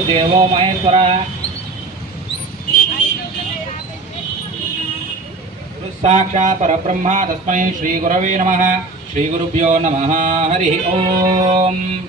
మహేశ్వర. సాక్షా పరబ్రహ్మ తస్మై శ్రీ గురవే నమ. శ్రీ గురుభ్యో నమ. హరి ఓం.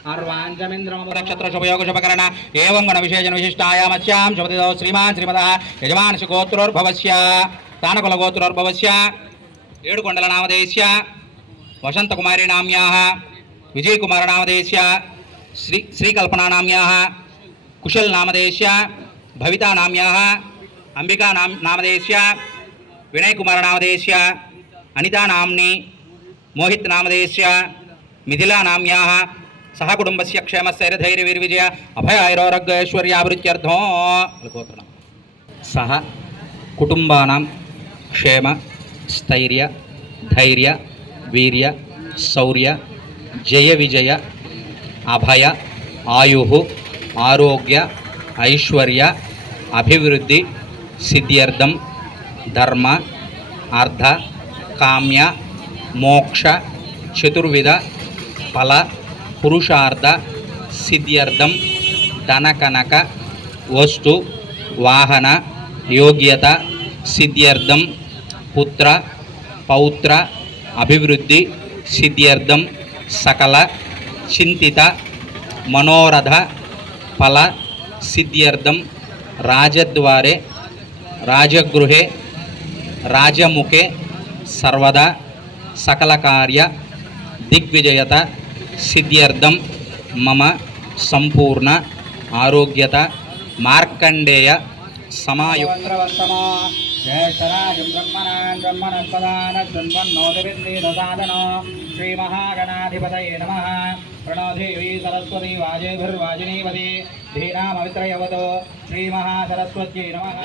చేతార అధిరాజమక్రన్న అర్వాంచమింద్రమక్షత్ర శుభయోగ శుభకరణ ఏవం గుణ విశేషణ విశిష్టాయామస్యాం శుభదిదో శ్రీమాన్ శ్రీమద యజమానసి గోత్రోర్భవస్య తానకుల గోత్రోర్భవస్య ఏడుకొండల నామదేశ్య వసంతకుమారి నామ్యాः విజయకుమార నామదేశ్య శ్రీ శ్రీకల్పనా నామ్యా కుశల్ నామదేశ్య భవితా నామ్యా అంబికా నామ్ నామదేశ్య వినయ్ కుమార నామదేశ్య అనితా నామ్ని మోహిత్ నామదేశ్య మిథిలా నామ్యా ಸಹ ಕುಟುಂಬಸ್ಯ ಕ್ಷೇಮಸ್ಯ ಧೈರ್ಯ ವೀರ್ವಿಜಯ ಅಭಯ ಐರೋರಗ್ಗೈಶ್ವರ್ಯಾಭಿವೃದ್ಧ್ಯರ್ಥೋ ಅಲ್ಕೋತ್ರಣ ಸಹ ಕುಟುಂಬಾನಾಂ ಕ್ಷೇಮ ಸ್ಥೈರ್ಯ ಧೈರ್ಯ ವೀರ್ಯ ಶೌರ್ಯ ಜಯ ವಿಜಯ ಅಭಯ ಆಯು ಆರೋಗ್ಯ ಐಶ್ವರ್ಯ ಅಭಿವೃದ್ಧಿ ಸಿದ್ಧ್ಯರ್ಥಂ ಧರ್ಮ ಅರ್ಧ ಕಾಮ್ಯ ಮೋಕ್ಷ ಚತುರ್ವಿಧ ಫಲ పురుషార్థ సిద్ధ్యర్థం ధనకనక వస్తు వాహన యోగ్యత సిద్ధ్యర్థం పుత్ర పౌత్ర అభివృద్ధి సిద్ధ్యర్థం సకల చింతిత మనోరథ ఫల సిద్ధ్యర్థం రాజద్వారే రాజగృహే రాజముఖే సర్వదా సకల కార్య దిగ్విజయత సిద్ధ్యర్థం మమ సంపూర్ణ ఆరోగ్యత మార్కండేయ సమాయుక్త. శ్రీ మహాగణాధిపతయ బ్రహ్మణస్పదాన నమః. ప్రణోదేవి సరస్వతి వాజేభిర్వాజినీవతి ధీనామవిత్రయవతో శ్రీమహాసరస్వత్యై నమః.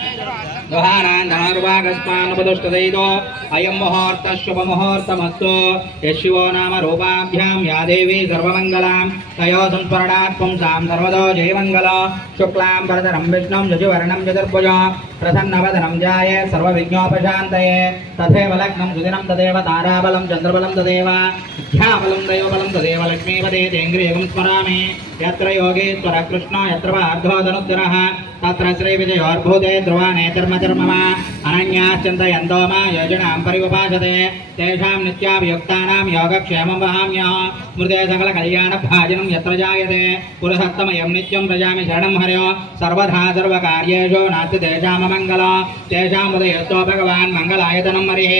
అయం ముహూర్త శుభముహూర్తమస్తు. యశివో నామ రూపాభ్యాం యా దేవీ సర్వమంగళాం. తయో సంస్మరణాత్ పుంసాం సర్వదో జయమంగళ. శుక్లాం భరతరం విష్ణుం యజువర్ణం చతుర్భుజ. ప్రసన్నవదనం జాయ సర్వవిజ్ఞోపశాంతయే తథైవ లగ్నం సుదినం తదేవ తారాబలం చంద్రబలం తదేవ ధ్యాబలం దైవబలం తదేవ లక్ష్మీపదే తేంగ్రియం స్మరామి యత్ర యోగేశ్వర కృష్ణ ఎత్ర పార్థోధనుద్ధరः తత్ర శ్రీ విజయోర్భూతే ధ్రువానే చర్మచర్మమా అనన్యాశ్చింతయంతో మా యోజనాం పరివుపాసతే తేషాం నిత్యాభియుక్తానాం యోగక్షేమం వహామ్యః స్మృతే సకల కళ్యాణ భాజనం యత్ర జాయతే పురుషత్తమయం నిత్యం ప్రజామి శరణం హర్యో సర్వధా సర్వకార్యేషు నాస్తి తేషామమంగళ తేషాం ఉదయస్తో భగవాన్ మంగళాయతనం హరిः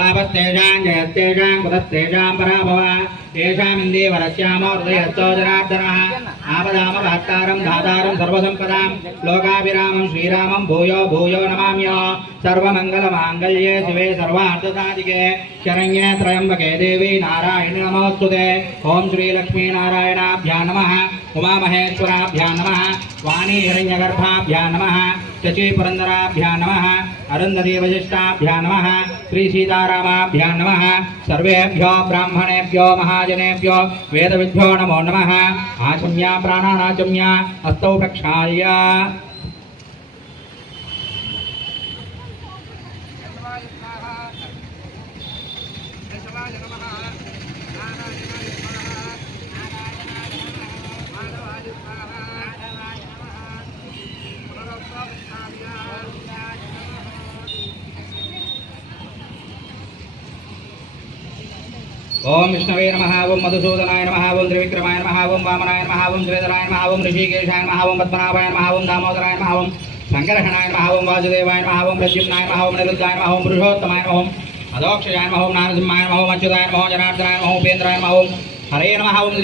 లాభస్తేషాం జయస్తేషాం కుతస్తేషాం పరాభవ తేషామిందే వరస్యామో హృదయస్తో జనార్దనः ఆపదామ భాత్తారం శ్రీరామం భూయో భూయో నమామ్యో. సర్వమంగళమాంగళ్యే శివే సర్వార్థసాధికే శరణ్యే త్రయంబకే దేవి నారాయణ నమోస్తుతే. ఓం శ్రీలక్ష్మీనారాయణాభ్యా నమ. उमाहेश्वराभ्या नम वाणी हिण्यगर्भाभ्या नम शची पुरंदराभ्या नम नमः नम श्री सीताराभ्या नम। सर्वेभ्यो ब्राह्मणेभ्यो महाजनेभ्यो वेद वेदविद्भ्यो नमो। नम। आचम्या प्राणानाचम्या हस्तौ प्रक्षाल्य नमः। ఓం విష్ణవే నమ ఓం మధుసూదనాయ నమ ఓం త్రివిక్రమాయ నమ ఓం వామనాయ నమ ఓం శ్రీధరాయ నమ ఓం ఋషికేశాయ నమ ఓం పద్మనాభాయ నమ ఓం దామోదరాయ నమ ఓం సంకర్షణాయ నమ ఓం వాసుదేవాయ నమ ఓం ప్రద్యుమ్నాయ నమ ఓం నిరుద్ధాయ నమ ఓం పురుషోత్తమాయ నమ ఓం అదోక్షయాయ నమ ఓం నారసింహాయ నమ ఓం అచ్యుతాయ నమ ఓం జనార్దనాయ నమ ఓం ఉపేంద్రాయ నమ ఓం హరే నమ ఓం